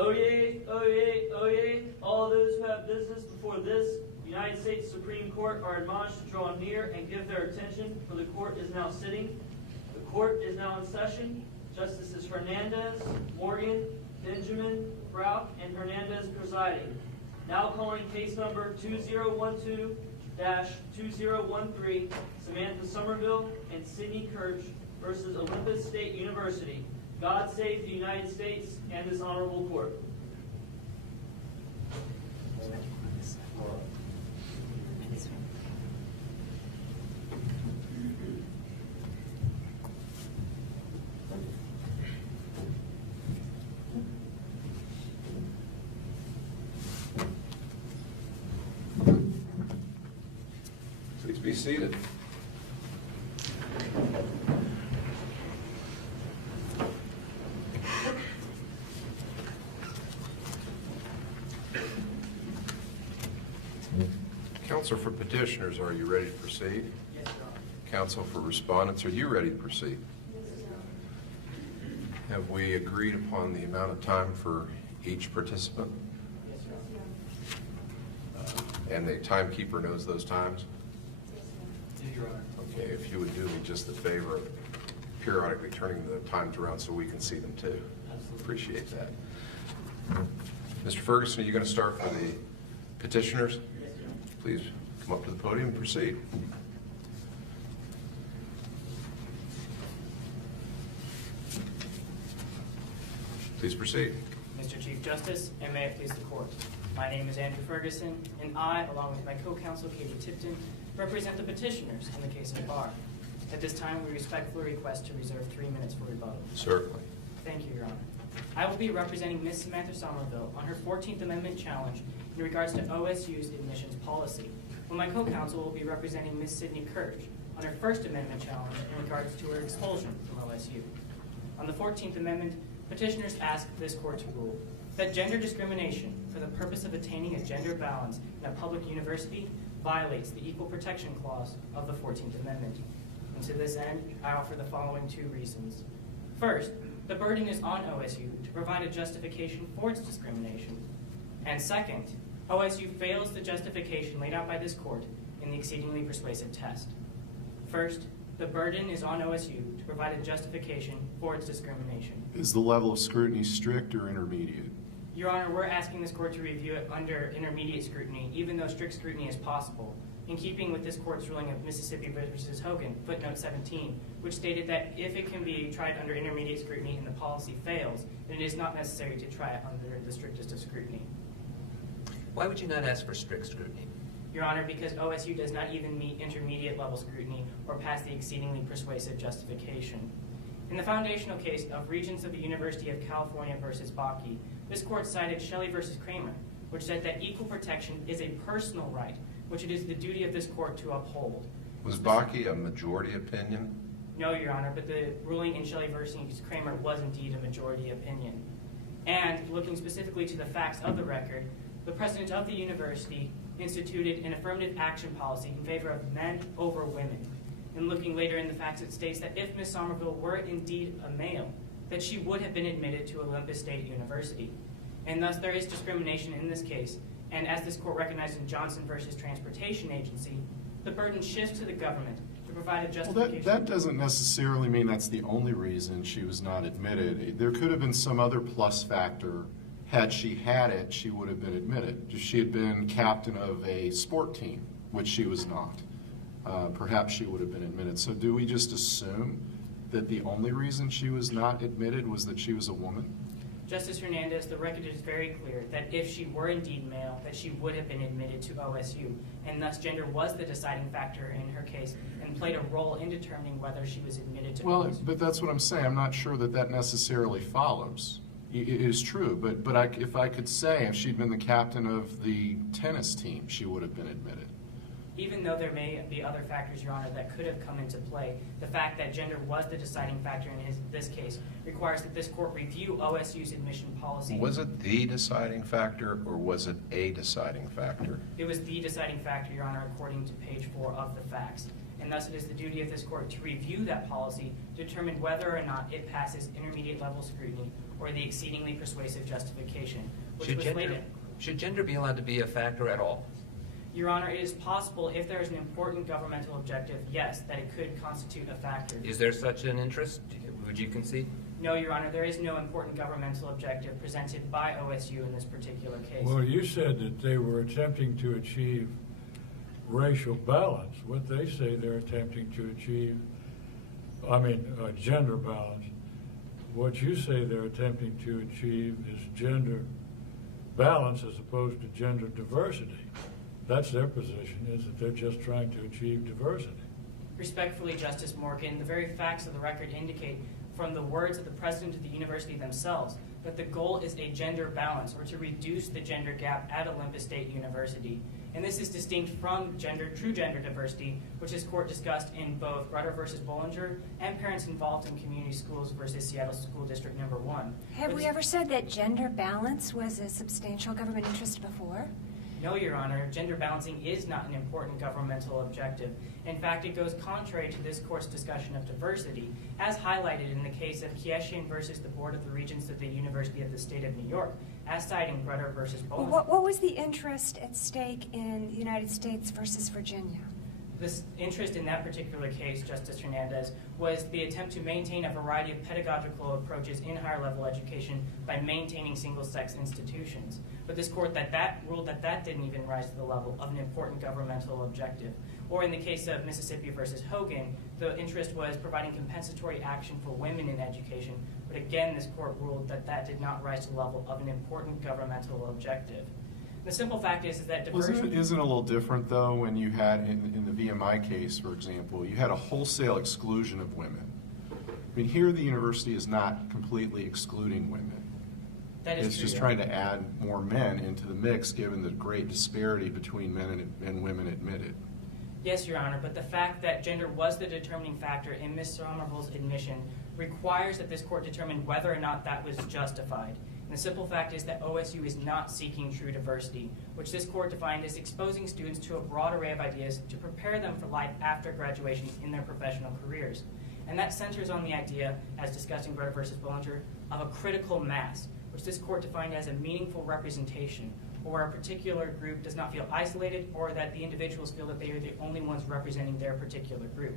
Oyez, oyez, oyez. All those who have business before this United States Supreme Court are admonished to draw near and give their attention, for the court is now sitting. The court is now in session. Justices Hernandez, Morgan, Benjamin, Rauch, and Hernandez presiding. Now calling case number 2012-2013, Samantha Sommerville and Sydney Kirsch versus Olympus State University. God save the United States and this honorable court. Please be seated. Counsel for petitioners, are you ready to proceed? Yes, Your Honor. Counsel for respondents, are you ready to proceed? Yes, Your Honor. Have we agreed upon the amount of time for each participant? Yes, Your Honor. And the timekeeper knows those times? Yes, Your Honor. Okay, if you would do me just the favor of periodically turning the times around so we can see them too. Absolutely. Appreciate that. Mr. Ferguson, are you going to start for the petitioners? Yes, Your Honor. Please come up to the podium and proceed. Please proceed. Mr. Chief Justice, and may it please the court. My name is Andrew Ferguson, and I, along with my co-counsel Katie Tipton, represent the petitioners in the case of bar. At this time, we respectfully request to reserve 3 minutes for rebuttal. Certainly. Thank you, Your Honor. I will be representing Ms. Samantha Sommerville on her 14th Amendment challenge in regards to OSU's admissions policy, while my co-counsel will be representing Ms. Sydney Kirsch on her First Amendment challenge in regards to her expulsion from OSU. On the 14th Amendment, petitioners ask this court to rule that gender discrimination for the purpose of attaining a gender balance in a public university violates the Equal Protection Clause of the 14th Amendment. And to this end, I offer the following 2 reasons. First, the burden is on OSU to provide a justification for its discrimination. And second, OSU fails the justification laid out by this court in the exceedingly persuasive test. First, the burden is on OSU to provide a justification for its discrimination. Is the level of scrutiny strict or intermediate? Your Honor, we're asking this court to review it under intermediate scrutiny, even though strict scrutiny is possible, in keeping with this court's ruling of Mississippi v. Hogan, footnote 17, which stated that if it can be tried under intermediate scrutiny and the policy fails, then it is not necessary to try it under the strictest of scrutiny. Why would you not ask for strict scrutiny? Your Honor, because OSU does not even meet intermediate level scrutiny or pass the exceedingly persuasive justification. In the foundational case of Regents of the University of California versus Bakke, this court cited Shelley versus Kramer, which said that equal protection is a personal right, which it is the duty of this court to uphold. Was Bakke a majority opinion? No, Your Honor, but the ruling in Shelley versus Kramer was indeed a majority opinion. And looking specifically to the facts of the record, the president of the university instituted an affirmative action policy in favor of men over women. And looking later in the facts, it states that if Ms. Sommerville were indeed a male, that she would have been admitted to Olympus State University. And thus there is discrimination in this case. And as this court recognized in Johnson versus Transportation Agency, the burden shifts to the government to provide a justification. Well, that doesn't necessarily mean that's the only reason she was not admitted. There could have been some other plus factor. Had she had it, she would have been admitted. If she had been captain of a sport team, which she was not, perhaps she would have been admitted. So do we just assume that the only reason she was not admitted was that she was a woman? Justice Hernandez, the record is very clear that if she were indeed male, that she would have been admitted to OSU, and thus gender was the deciding factor in her case and played a role in determining whether she was admitted to OSU. But that's what I'm saying. I'm not sure that that necessarily follows. It is true, but if I could say if she'd been the captain of the tennis team, she would have been admitted. Even though there may be other factors, Your Honor, that could have come into play, the fact that gender was the deciding factor in this case requires that this court review OSU's admission policy. Was it the deciding factor or was it a deciding factor? It was the deciding factor, Your Honor, according to page 4 of the facts. and thus it is the duty of this court to review that policy to determine whether or not it passes intermediate level scrutiny or the exceedingly persuasive justification, which was laid in. Should gender be allowed to be a factor at all? Your Honor, it is possible if there is an important governmental objective, yes, that it could constitute a factor. Is there such an interest? Would you concede? No, Your Honor, there is no important governmental objective presented by OSU in this particular case. Well, you said that they were attempting to achieve racial balance. What they say they're attempting to achieve, gender balance. What you say they're attempting to achieve is gender balance as opposed to gender diversity. That's their position, is that they're just trying to achieve diversity. Respectfully, Justice Morgan, the very facts of the record indicate from the words of the president of the university themselves that the goal is a gender balance, or to reduce the gender gap at Olympus State University. And this is distinct from true gender diversity, which this court discussed in both Grutter versus Bollinger and Parents Involved in Community Schools versus Seattle School District No. 1. Have we ever said that gender balance was a substantial government interest before? No, Your Honor, gender balancing is not an important governmental objective. In fact, it goes contrary to this court's discussion of diversity, as highlighted in the case of Kieshin versus the Board of the Regents of the University of the State of New York, as cited in Grutter versus Bollinger. What was the interest at stake in the United States versus Virginia? This interest in that particular case, Justice Hernandez, was the attempt to maintain a variety of pedagogical approaches in higher level education by maintaining single-sex institutions. But this court ruled that didn't even rise to the level of an important governmental objective. Or in the case of Mississippi versus Hogan, the interest was providing compensatory action for women in education. But again, this court ruled that did not rise to the level of an important governmental objective. The simple fact is that diversity... Isn't it a little different, though, when you had, in the VMI case, for example, you had a wholesale exclusion of women. I mean, here the university is not completely excluding women. That is it's true, just trying to add more men into the mix, given the great disparity between men and women admitted. Yes, Your Honor, but the fact that gender was the determining factor in Ms. Sommerville's admission requires that this court determine whether or not that was justified. And the simple fact is that OSU is not seeking true diversity, which this court defined as exposing students to a broad array of ideas to prepare them for life after graduation in their professional careers. And that centers on the idea, as discussed in Grutter versus Bollinger, of a critical mass, which this court defined as a meaningful representation, or where a particular group does not feel isolated, or that the individuals feel that they are the only ones representing their particular group.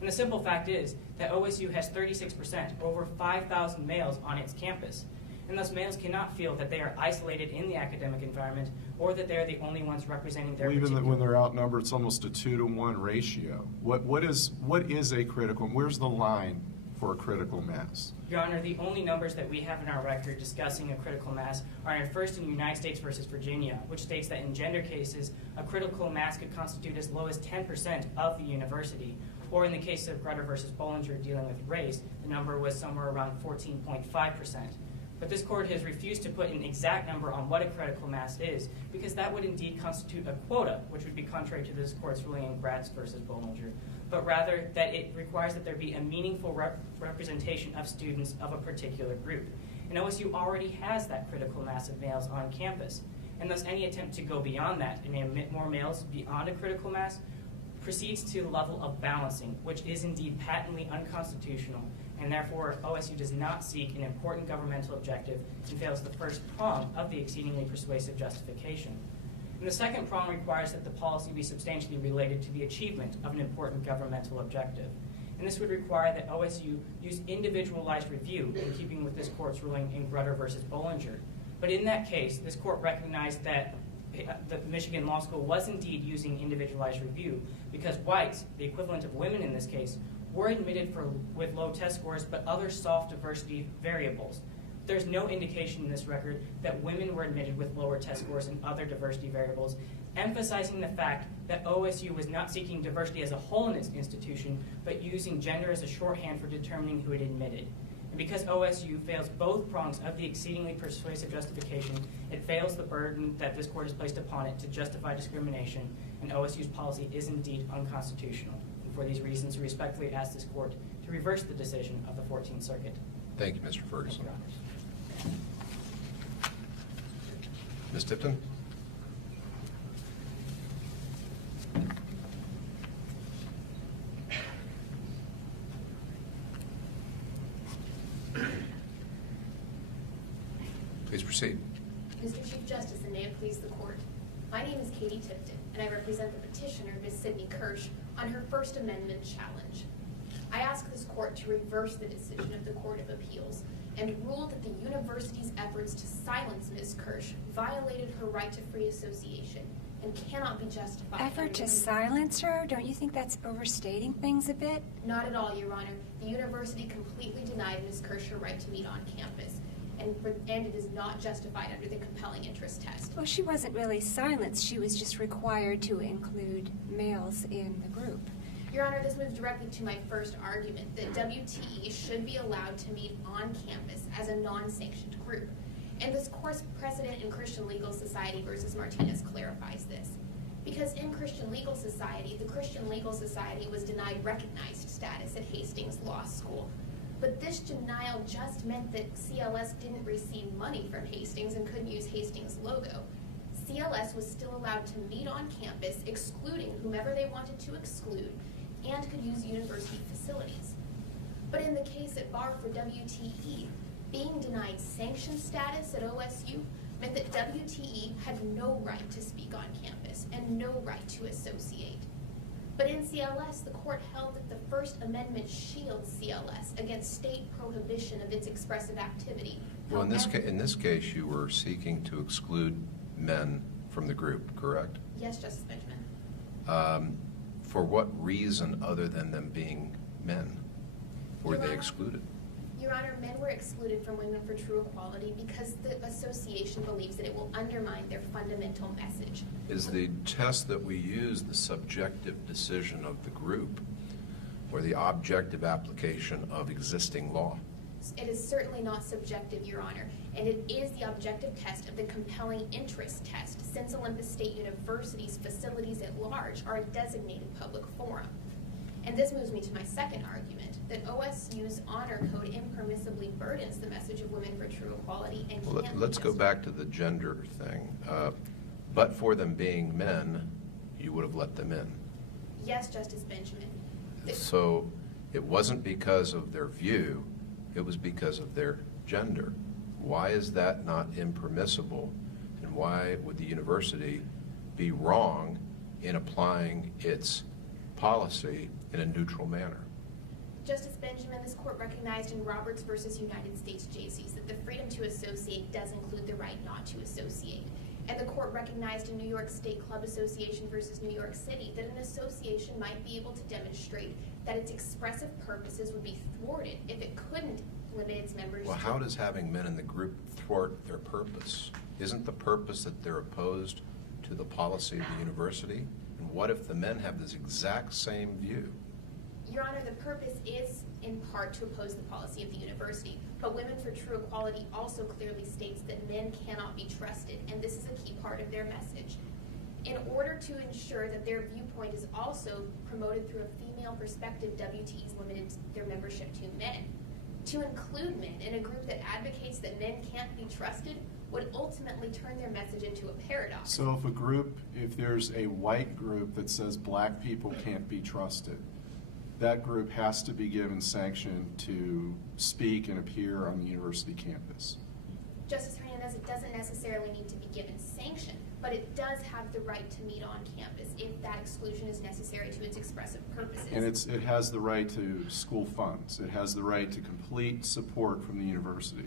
And the simple fact is that OSU has 36%, over 5,000 males on its campus. And thus males cannot feel that they are isolated in the academic environment or that they are the only ones representing their particular. Even when they're outnumbered, it's almost a 2-to-1 ratio. What is a critical, where's the line for a critical mass? Your Honor, the only numbers that we have in our record discussing a critical mass are first in United States versus Virginia, which states that in gender cases, a critical mass could constitute as low as 10% of the university. Or in the case of Grutter versus Bollinger dealing with race, the number was somewhere around 14.5%. But this court has refused to put an exact number on what a critical mass is, because that would indeed constitute a quota, which would be contrary to this court's ruling in Gratz versus Bollinger, but rather that it requires that there be a meaningful representation of students of a particular group. And OSU already has that critical mass of males on campus, and thus any attempt to go beyond that and admit more males beyond a critical mass proceeds to the level of balancing, which is indeed patently unconstitutional, and therefore OSU does not seek an important governmental objective and fails the first prong of the exceedingly persuasive justification. And the second prong requires that the policy be substantially related to the achievement of an important governmental objective. And this would require that OSU use individualized review in keeping with this court's ruling in Grutter versus Bollinger. But in that case, this court recognized that the Michigan Law School was indeed using individualized review because whites, the equivalent of women in this case, were admitted with low test scores but other soft diversity variables. There's no indication in this record that women were admitted with lower test scores and other diversity variables, emphasizing the fact that OSU was not seeking diversity as a whole in its institution, but using gender as a shorthand for determining who it admitted. And because OSU fails both prongs of the exceedingly persuasive justification, it fails the burden that this court has placed upon it to justify discrimination, and OSU's policy is indeed unconstitutional. And for these reasons, we respectfully ask this court to reverse the decision of the 14th Circuit. Thank you, Mr. Ferguson. Thank you, Your Honors. Ms. Tipton? Please proceed. Mr. Chief Justice, and may it please the court. My name is Katie Tipton, and I represent the petitioner, Ms. Sydney Kirsch, on her First Amendment challenge. I ask this court to reverse the decision of the Court of Appeals and rule that the university's efforts to silence Ms. Kirsch violated her right to free association and cannot be justified. Effort to silence her? Don't you think that's overstating things a bit? Not at all, Your Honor. The university completely denied Ms. Kirsch her right to meet on campus, and it is not justified under the compelling interest test. Well, she wasn't really silenced. She was just required to include males in the group. Your Honor, this moves directly to my first argument, that WTE should be allowed to meet on campus as a non-sanctioned group. And this course precedent in Christian Legal Society versus Martinez clarifies this. Because in Christian Legal Society, the Christian Legal Society was denied recognized status at Hastings Law School. But this denial just meant that CLS didn't receive money from Hastings and couldn't use Hastings' logo. CLS was still allowed to meet on campus, excluding whomever they wanted to exclude, and could use university facilities. But in the case at bar for WTE, being denied sanction status at OSU meant that WTE had no right to speak on campus and no right to associate. But in CLS, the court held that the First Amendment shields CLS against state prohibition of its expressive activity. Well, in this case, you were seeking to exclude men from the group, correct? Yes, Justice Benjamin. For what reason other than them being men were they excluded? Your Honor, men were excluded from Women for True Equality because the association believes that it will undermine their fundamental message. Is the test that we use the subjective decision of the group or the objective application of existing law? It is certainly not subjective, Your Honor, and it is the objective test of the compelling interest test, since Olympus State University's facilities at large are a designated public forum. And this moves me to my second argument, that OSU's honor code impermissibly burdens the message of Women for True Equality and Well, can't let's go back to the gender thing. But for them being men, you would have let them in. Yes, Justice Benjamin. So it wasn't because of their view, it was because of their gender. Why is that not impermissible? And why would the university be wrong in applying its policy in a neutral manner? Justice Benjamin, this court recognized in Roberts versus United States Jaycees that the freedom to associate does include the right not to associate. And the court recognized in New York State Club Association versus New York City that an association might be able to demonstrate that its expressive purposes would be thwarted if it couldn't limit its members. Well, how does having men in the group thwart their purpose? Isn't the purpose that they're opposed to the policy of the university? And what if the men have this exact same view? Your Honor, the purpose is in part to oppose the policy of the university, but Women for True Equality also clearly states that men cannot be trusted, and this is a key part of their message. In order to ensure that their viewpoint is also promoted through a female perspective, WTE's limited their membership to men. To include men in a group that advocates that men can't be trusted would ultimately turn their message into a paradox. So if there's a white group that says black people can't be trusted, that group has to be given sanction to speak and appear on the university campus. Justice Hernandez, it doesn't necessarily need to be given sanction, but it does have the right to meet on campus if that exclusion is necessary to its expressive purposes. And it has the right to school funds. It has the right to complete support from the university.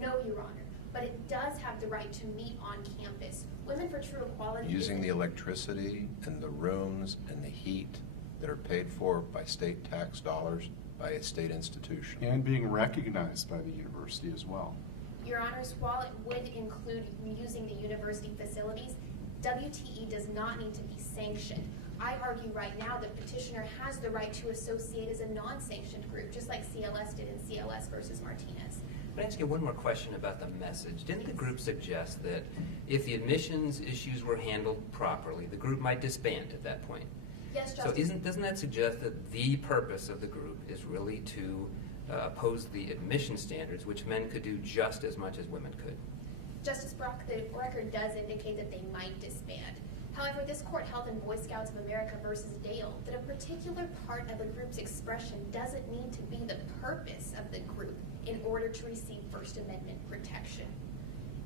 No, Your Honor, but it does have the right to meet on campus. Women for True Equality... Using the electricity and the rooms and the heat that are paid for by state tax dollars by a state institution. And being recognized by the university as well. Your Honors, while it would include using the university facilities, WTE does not need to be sanctioned. I argue right now that Petitioner has the right to associate as a non-sanctioned group, just like CLS did in CLS versus Martinez. Can I ask you one more question about the message? Didn't the group suggest that if the admissions issues were handled properly, the group might disband at that point? Yes, Justice. So doesn't that suggest that the purpose of the group is really to oppose the admission standards, which men could do just as much as women could? Justice Brock, the record does indicate that they might disband. However, this court held in Boy Scouts of America versus Dale that a particular part of a group's expression doesn't need to be the purpose of the group in order to receive First Amendment protection.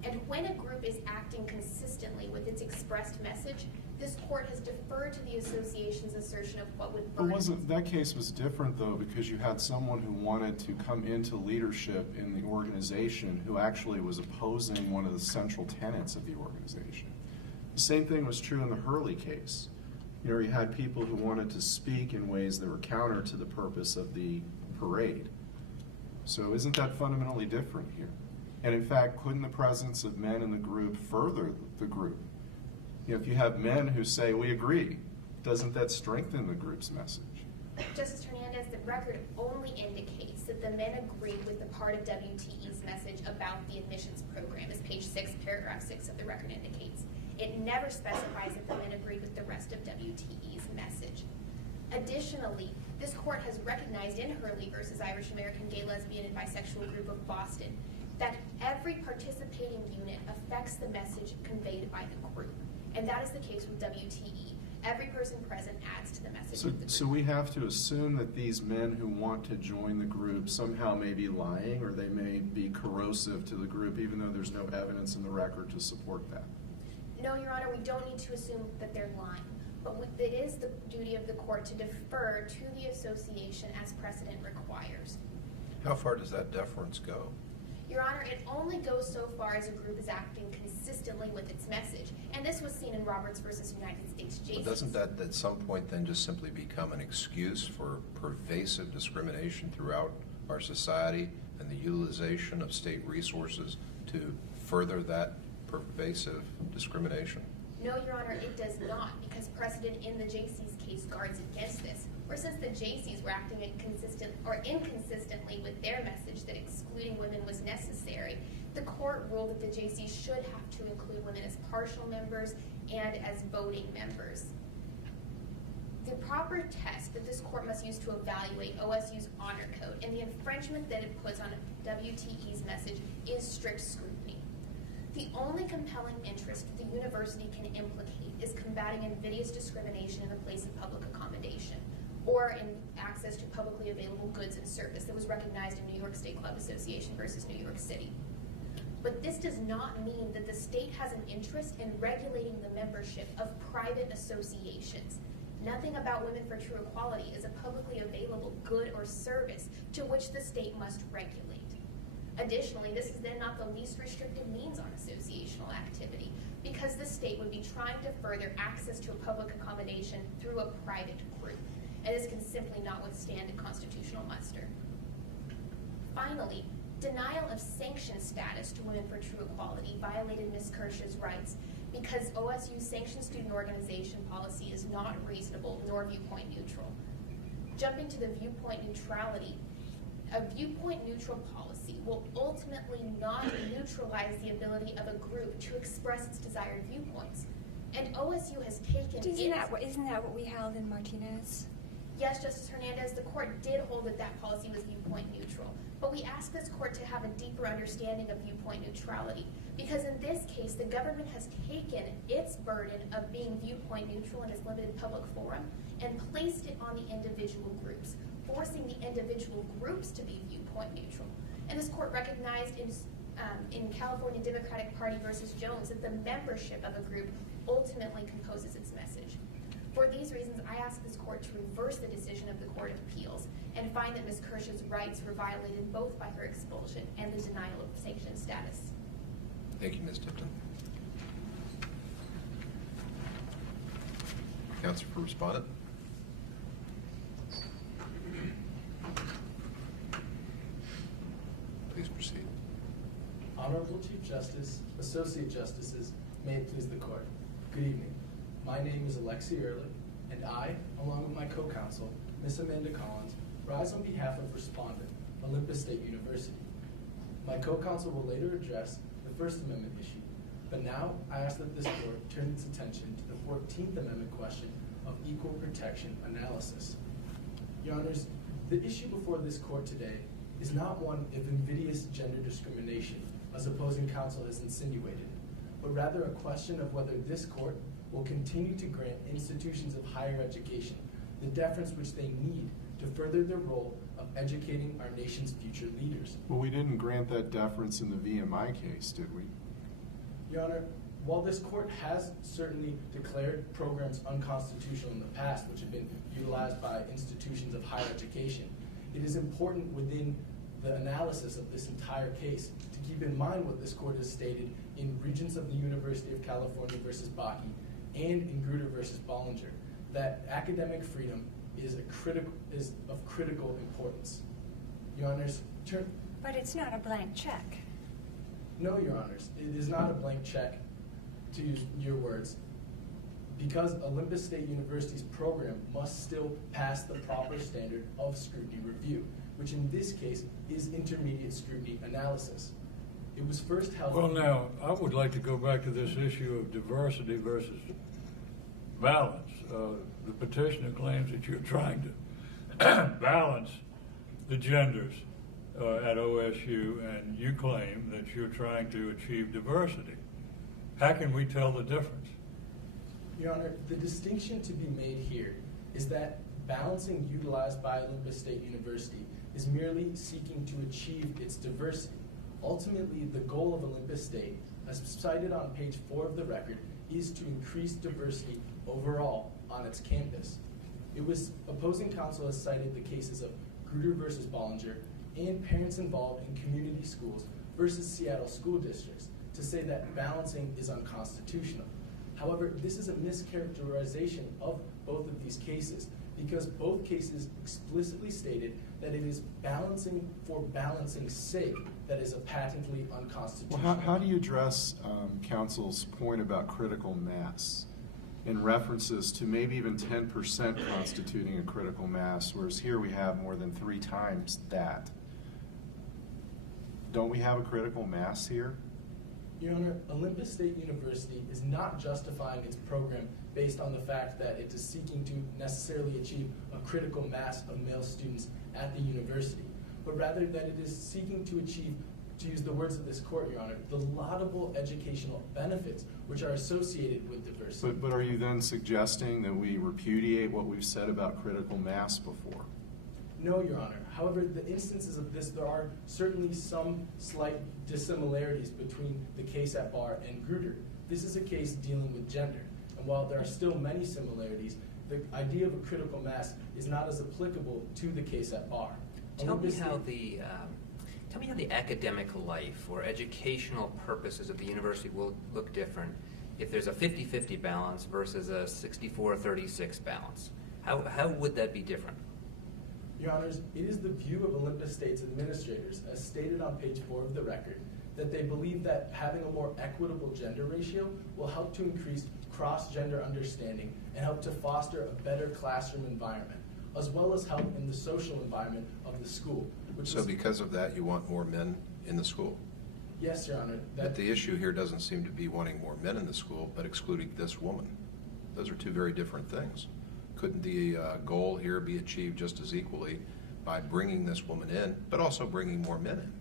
And when a group is acting consistently with its expressed message, this court has deferred to the association's assertion of what would burden. That case was different, though, because you had someone who wanted to come into leadership in the organization who actually was opposing one of the central tenets of the organization. The same thing was true in the Hurley case. You know, you had people who wanted to speak in ways that were counter to the purpose of the parade. So isn't that fundamentally different here? And in fact, couldn't the presence of men in the group further the group? You know, if you have men who say, we agree, doesn't that strengthen the group's message? Justice Hernandez, the record only indicates that the men agreed with the part of WTE's message about the admissions program, as page 6, paragraph 6 of the record indicates. It never specifies that the men agreed with the rest of WTE's message. Additionally, this court has recognized in Hurley versus Irish American Gay, Lesbian, and Bisexual Group of Boston that every participating unit affects the message conveyed by the group. And that is the case with WTE. Every person present adds to the message of the group. So we have to assume that these men who want to join the group somehow may be lying, or they may be corrosive to the group, even though there's no evidence in the record to support that. No, Your Honor, we don't need to assume that they're lying. But it is the duty of the court to defer to the association as precedent requires. How far does that deference go? Your Honor, it only goes so far as a group is acting consistently with its message. And this was seen in Roberts versus United States Jaycees. But doesn't that at some point then just simply become an excuse for pervasive discrimination throughout our society and the utilization of state resources to further that pervasive discrimination? No, Your Honor, it does not, because precedent in the Jaycees case guards against this. Or since the Jaycees were acting inconsistently with their message that excluding women was necessary, the court ruled that the Jaycees should have to include women as partial members and as voting members. The proper test that this court must use to evaluate OSU's honor code and the infringement that it puts on WTE's message is strict scrutiny. The only compelling interest the university can implicate is combating invidious discrimination in the place of public accommodation, or in access to publicly available goods and service that was recognized in New York State Club Association versus New York City. But this does not mean that the state has an interest in regulating the membership of private associations. Nothing about Women for True Equality is a publicly available good or service to which the state must regulate. Additionally, this is then not the least restrictive means on associational activity, because the state would be trying to further access to a public accommodation through a private group, and this can simply not withstand a constitutional muster. Finally, denial of sanction status to Women for True Equality violated Ms. Kirsch's rights because OSU's sanctioned student organization policy is not reasonable nor viewpoint neutral. Jumping to the viewpoint neutrality, a viewpoint neutral policy will ultimately not neutralize the ability of a group to express its desired viewpoints. And OSU has taken Isn't that what we held in Martinez? Yes, Justice Hernandez, the court did hold that that policy was viewpoint neutral. But we ask this court to have a deeper understanding of viewpoint neutrality, because in this case, the government has taken its burden of being viewpoint neutral in its limited public forum and placed it on the individual groups, forcing the individual groups to be viewpoint neutral. And this court recognized in California Democratic Party versus Jones that the membership of a group ultimately composes its message. For these reasons, I ask this court to reverse the decision of the Court of Appeals and find that Ms. Kirsch's rights were violated both by her expulsion and the denial of sanction status. Thank you, Ms. Tipton. Counsel for Respondent. Please proceed. Honorable Chief Justice, Associate Justices, may it please the Court. Good evening. My name is Alexi Ehrlich, and I, along with my co-counsel, Ms. Amanda Collins, rise on behalf of Respondent, Olympus State University. My co-counsel will later address the First Amendment issue, but now I ask that this Court turn its attention to the 14th Amendment question of equal protection analysis. Your Honors, the issue before this Court today is not one of invidious gender discrimination, as opposing counsel has insinuated, but rather a question of whether this Court will continue to grant institutions of higher education the deference which they need to further their role of educating our nation's future leaders. Well, we didn't grant that deference in the VMI case, did we? Your Honor, while this court has certainly declared programs unconstitutional in the past, which have been utilized by institutions of higher education, it is important within the analysis of this entire case to keep in mind what this court has stated in Regents of the University of California versus Bakke and in Grutter versus Bollinger, that academic freedom is of critical importance. Your Honors, But it's not a blank check. No, Your Honors, it is not a blank check, to use your words, because Olympus State University's program must still pass the proper standard of scrutiny review, which in this case is intermediate scrutiny analysis. It was first held... Well, now, I would like to go back to this issue of diversity versus balance. The petitioner claims that you're trying to balance the genders at OSU, and you claim that you're trying to achieve diversity. How can we tell the difference? Your Honor, the distinction to be made here is that balancing utilized by Olympus State University is merely seeking to achieve its diversity. Ultimately, the goal of Olympus State, as cited on page 4 of the record, is to increase diversity overall on its campus. Opposing counsel has cited the cases of Grutter versus Bollinger and parents involved in community schools versus Seattle school districts to say that balancing is unconstitutional. However, this is a mischaracterization of both of these cases because both cases explicitly stated that it is balancing for balancing's sake that is a patently unconstitutional. Well, how do you address counsel's point about critical mass in references to maybe even 10% constituting a critical mass, whereas here we have more than 3 times that? Don't we have a critical mass here? Your Honor, Olympus State University is not justifying its program based on the fact that it is seeking to necessarily achieve a critical mass of male students at the university, but rather that it is seeking to achieve, to use the words of this court, Your Honor, the laudable educational benefits which are associated with diversity. But are you then suggesting that we repudiate what we've said about critical mass before? No, Your Honor. However, the instances of this, there are certainly some slight dissimilarities between the case at bar and Grutter. This is a case dealing with gender. And while there are still many similarities, the idea of a critical mass is not as applicable to the case at bar. Tell me how the academic life or educational purposes of the university will look different if there's a 50-50 balance versus a 64-36 balance. How would that be different? Your Honors, it is the view of Olympus State's administrators, as stated on page 4 of the record, that they believe that having a more equitable gender ratio will help to increase cross-gender understanding and help to foster a better classroom environment, as well as help in the social environment of the school. So because of that, you want more men in the school? Yes, Your Honor. But the issue here doesn't seem to be wanting more men in the school, but excluding this woman. Those are two very different things. Couldn't the goal here be achieved just as equally by bringing this woman in, but also bringing more men in?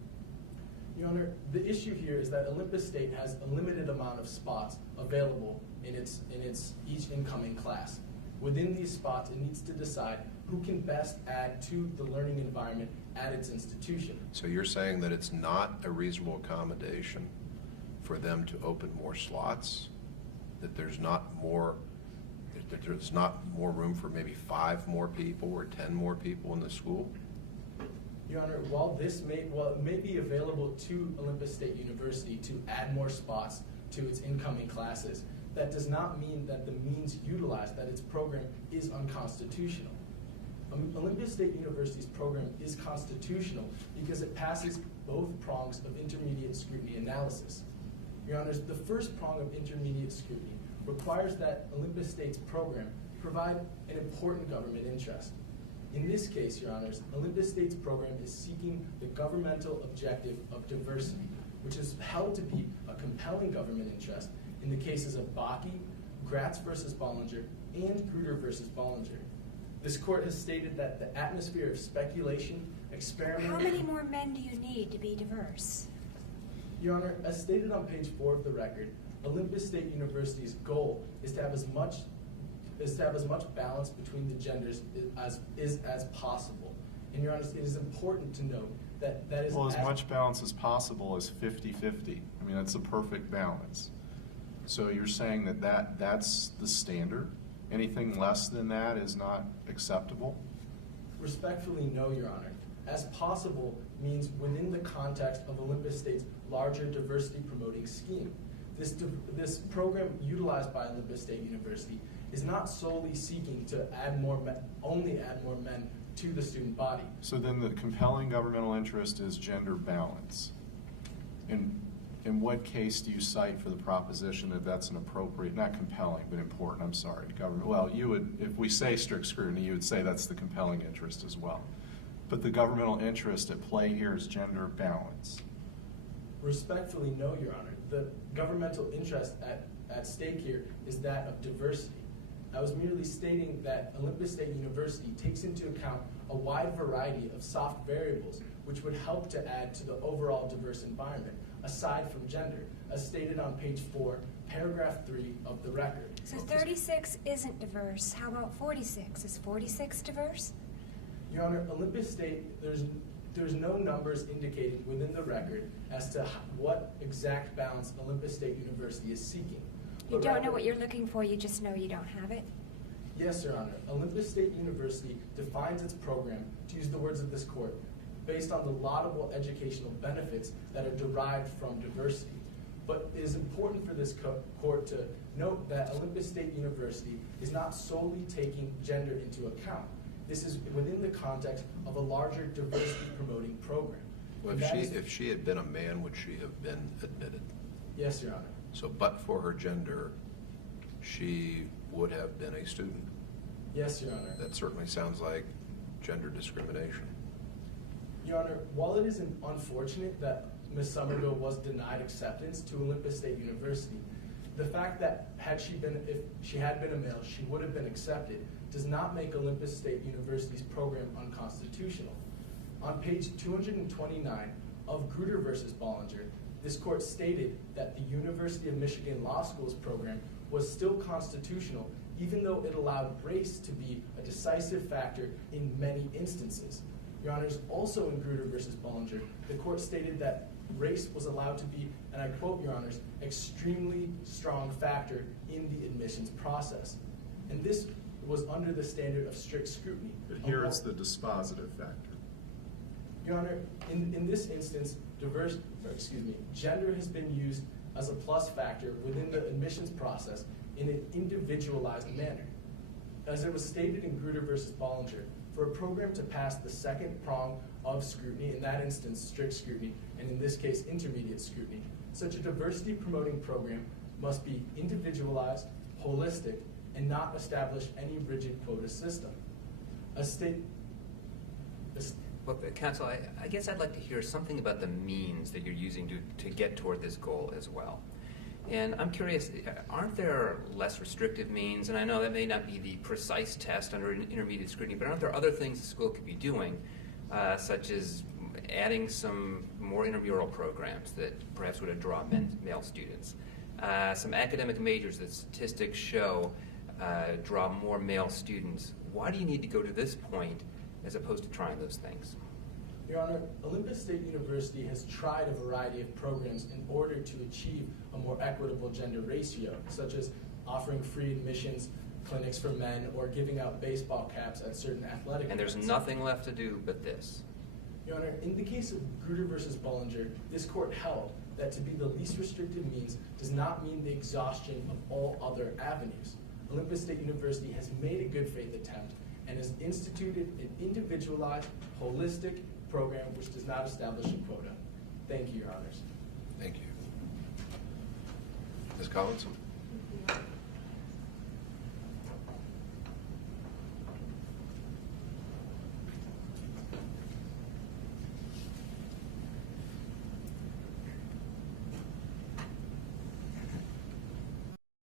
Your Honor, the issue here is that Olympus State has a limited amount of spots available in its each incoming class. Within these spots, it needs to decide who can best add to the learning environment at its institution. So you're saying that it's not a reasonable accommodation for them to open more slots, that there's not more room for maybe 5 more people or 10 more people in the school? Your Honor, while it may be available to Olympus State University to add more spots to its incoming classes, that does not mean that the means utilized, that its program is unconstitutional. Olympus State University's program is constitutional because it passes both prongs of intermediate scrutiny analysis. Your Honors, the first prong of intermediate scrutiny requires that Olympus State's program provide an important government interest. In this case, Your Honors, Olympus State's program is seeking the governmental objective of diversity, which is held to be a compelling government interest in the cases of Bakke, Gratz versus Bollinger, and Grutter versus Bollinger. This court has stated that the atmosphere of speculation, experiment... How many more men do you need to be diverse? Your Honor, as stated on page 4 of the record, Olympus State University's goal is to have as much balance between the genders as possible. And Your Honor, it is important to note that is... Well, as much balance as possible is 50-50. I mean, that's a perfect balance. So you're saying that's the standard? Anything less than that is not acceptable? Respectfully, no, Your Honor. As possible means within the context of Olympus State's larger diversity promoting scheme. This program utilized by Olympus State University is not solely seeking to only add more men to the student body. So then the compelling governmental interest is gender balance. In what case do you cite for the proposition that that's an appropriate, not compelling, but important, I'm sorry, government? Well, you would, if we say strict scrutiny, you would say that's the compelling interest as well. But the governmental interest at play here is gender balance. Respectfully, no, Your Honor. The governmental interest at stake here is that of diversity. I was merely stating that Olympus State University takes into account a wide variety of soft variables which would help to add to the overall diverse environment, aside from gender, as stated on page 4, paragraph 3 of the record. So 36 isn't diverse. How about 46? Is 46 diverse? Your Honor, Olympus State, there's no numbers indicated within the record as to what exact balance Olympus State University is seeking. You don't know what you're looking for, you just know you don't have it? Yes, Your Honor. Olympus State University defines its program, to use the words of this court, based on the laudable educational benefits that are derived from diversity. But it is important for this court to note that Olympus State University is not solely taking gender into account. This is within the context of a larger diversity promoting program. Well, if she had been a man, would she have been admitted? Yes, Your Honor. So, but for her gender, she would have been a student. Yes, Your Honor. That certainly sounds like gender discrimination. Your Honor, while it is unfortunate that Ms. Sommerville was denied acceptance to Olympus State University, the fact that if she had been a male, she would have been accepted, does not make Olympus State University's program unconstitutional. On page 229 of Grutter versus Bollinger, this court stated that the University of Michigan Law School's program was still constitutional, even though it allowed race to be a decisive factor in many instances. Your Honors, also in Grutter versus Bollinger, the court stated that race was allowed to be, and I quote, Your Honors, extremely strong factor in the admissions process. And this was under the standard of strict scrutiny. But here it's the dispositive factor. Your Honor, in this instance, gender has been used as a plus factor within the admissions process in an individualized manner. As it was stated in Grutter versus Bollinger, for a program to pass the second prong of scrutiny, in that instance strict scrutiny, and in this case intermediate scrutiny, such a diversity promoting program must be individualized, holistic, and not establish any rigid quota system. Well, Counsel, I guess I'd like to hear something about the means that you're using to get toward this goal as well. And I'm curious, aren't there less restrictive means? And I know that may not be the precise test under intermediate scrutiny, but aren't there other things the school could be doing, such as adding some more intramural programs that perhaps would draw male students? Some academic majors that statistics show draw more male students. Why do you need to go to this point as opposed to trying those things? Your Honor, Olympus State University has tried a variety of programs in order to achieve a more equitable gender ratio, such as offering free admissions clinics for men or giving out baseball caps at certain athletic And there's events. nothing left to do but this. Your Honor, in the case of Grutter versus Bollinger, this court held that to be the least restrictive means does not mean the exhaustion of all other avenues. Olympus State University has made a good faith attempt and has instituted an individualized, holistic program which does not establish a quota. Thank you, Your Honors. Thank you. Ms. Collinson?